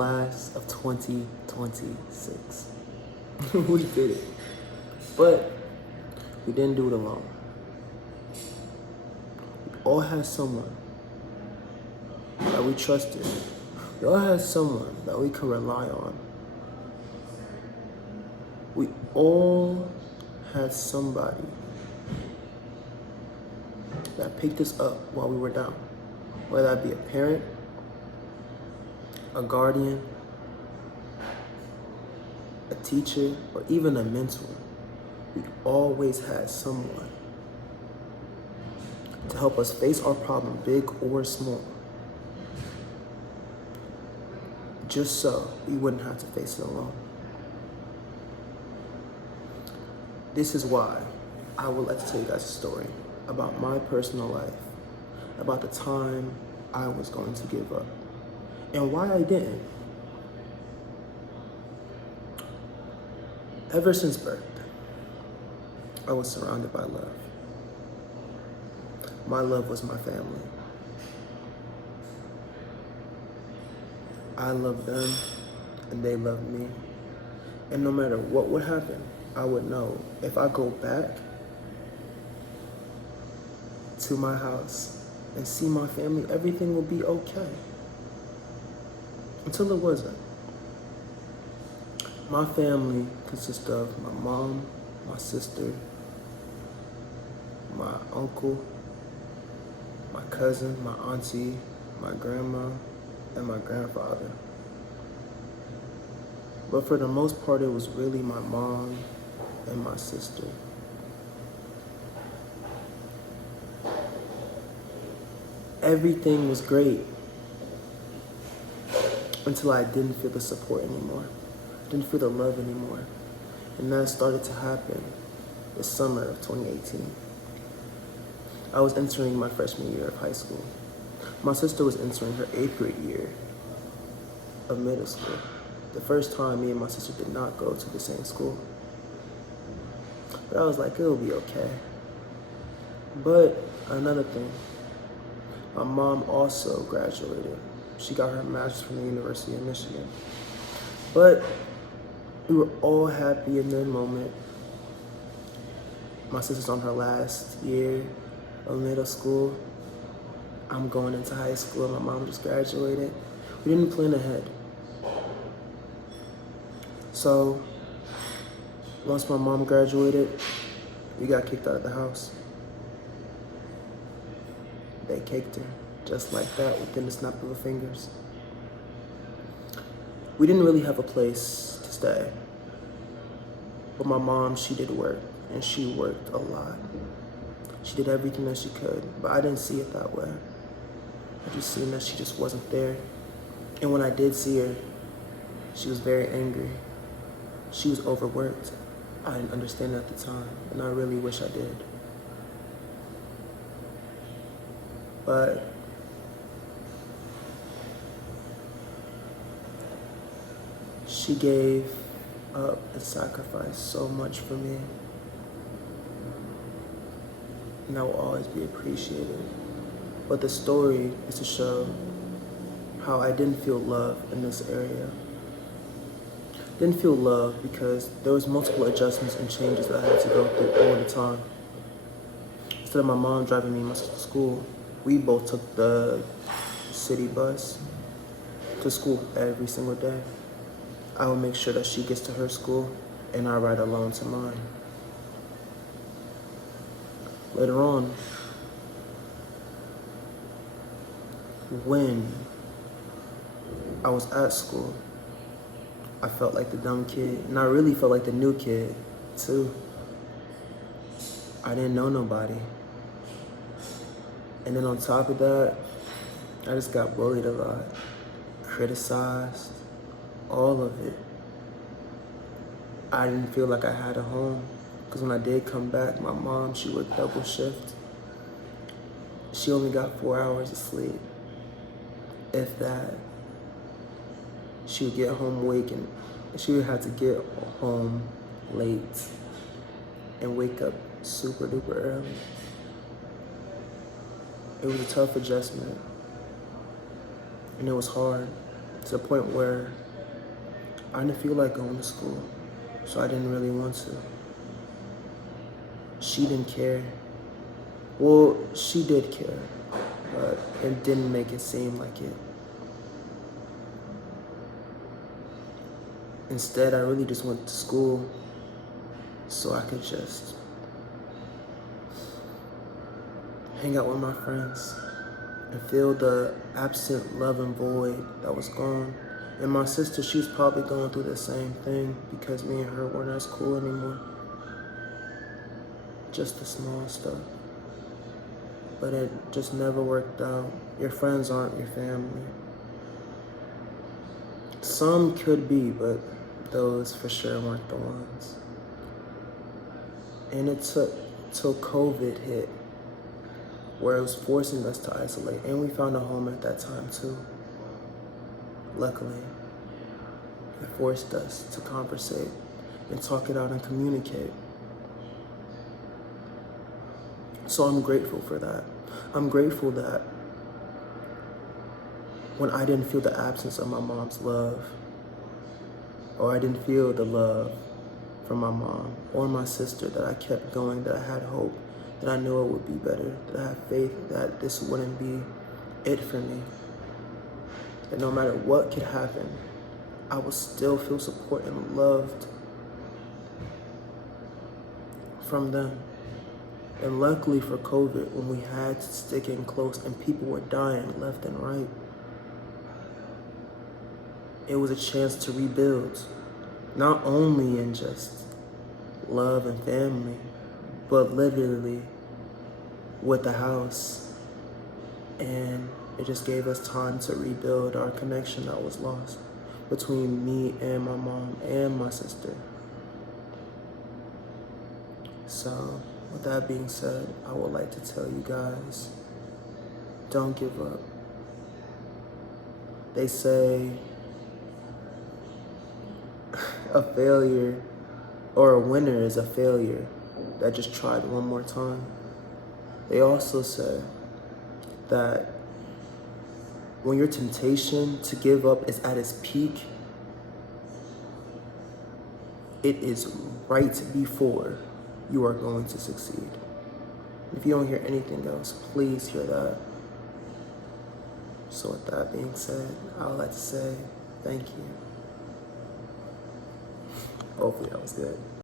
class of 2026. We did it. But we didn't do it alone. We all had someone that we trusted. We all had someone that we could rely on. We all had somebody that picked us up while we were down, whether that be a parent, a guardian, a teacher, or even a mentor. We always had someone to help us face our problem, big or small, just so we wouldn't have to face it alone. This is why I would like to tell you guys a story about my personal life, about the time I was going to give up, and why I didn't. Ever since birth, I was surrounded by love. My love was my family. I loved them, and they loved me. And no matter what would happen, I would know if I go back to my house and see my family, everything will be okay. Until it wasn't. My family consists of my mom, my sister, my uncle, my cousin, my auntie, my grandma, and my grandfather. But for the most part, it was really my mom and my sister. Everything was great until I didn't feel the support anymore. Didn't feel the love anymore. And that started to happen the summer of 2018. I was entering my freshman year of high school. My sister was entering her 8th grade year of middle school. The first time me and my sister did not go to the same school. But I was like, it'll be okay. But another thing, my mom also graduated. She got her master's from the University of Michigan. But we were all happy in the moment. My sister's on her last year of middle school. I'm going into high school. My mom just graduated. We didn't plan ahead. So once my mom graduated, we got kicked out of the house. They kicked her just like that within the snap of her fingers. We didn't really have a place to stay. But my mom, she did work, and she worked a lot. She did everything that she could, but I didn't see it that way. I just seen that she just wasn't there. And when I did see her, she was very angry. She was overworked. I didn't understand it at the time, and I really wish I did. But she gave up and sacrificed so much for me. And I will always be appreciated. But the story is to show how I didn't feel love in this area. Didn't feel love because there was multiple adjustments and changes that I had to go through all the time. Instead of my mom driving me and my sister to school, we both took the city bus to school every single day. I would make sure that she gets to her school and I ride alone to mine. Later on, when I was at school, I felt like the dumb kid, and I really felt like the new kid, too. I didn't know nobody. And then on top of that, I just got bullied a lot, criticized, all of it. I didn't feel like I had a home, because when I did come back, my mom, she worked double shift. She only got 4 hours of sleep, if that. She would get home wake and she would have to get home late and wake up super duper early. It was a tough adjustment and it was hard. to the point where I didn't feel like going to school, so I didn't really want to. She didn't care. Well, she did care, but it didn't make it seem like it. Instead, I really just went to school so I could just hang out with my friends and feel the absent love and void that was gone. And my sister, she was probably going through the same thing because me and her weren't as cool anymore. Just the small stuff. But it just never worked out. Your friends aren't your family. Some could be, but those for sure weren't the ones. And it took till COVID hit, where it was forcing us to isolate. And we found a home at that time too. Luckily, it forced us to conversate and talk it out and communicate. So I'm grateful for that. I'm grateful that when I didn't feel the absence of my mom's love, or I didn't feel the love from my mom or my sister, that I kept going, that I had hope, that I knew it would be better, that I had faith that this wouldn't be it for me. That no matter what could happen, I would still feel support and loved from them. And luckily for COVID, when we had to stick in close and people were dying left and right, it was a chance to rebuild, not only in just love and family, but literally with the house. And it just gave us time to rebuild our connection that was lost between me and my mom and my sister. So, with that being said, I would like to tell you guys, don't give up. They say a failure or a winner is a failure that just tried one more time. They also say that when your temptation to give up is at its peak, it is right before you are going to succeed. If you don't hear anything else, please hear that. So with that being said, I would like to say thank you. Hopefully that was good.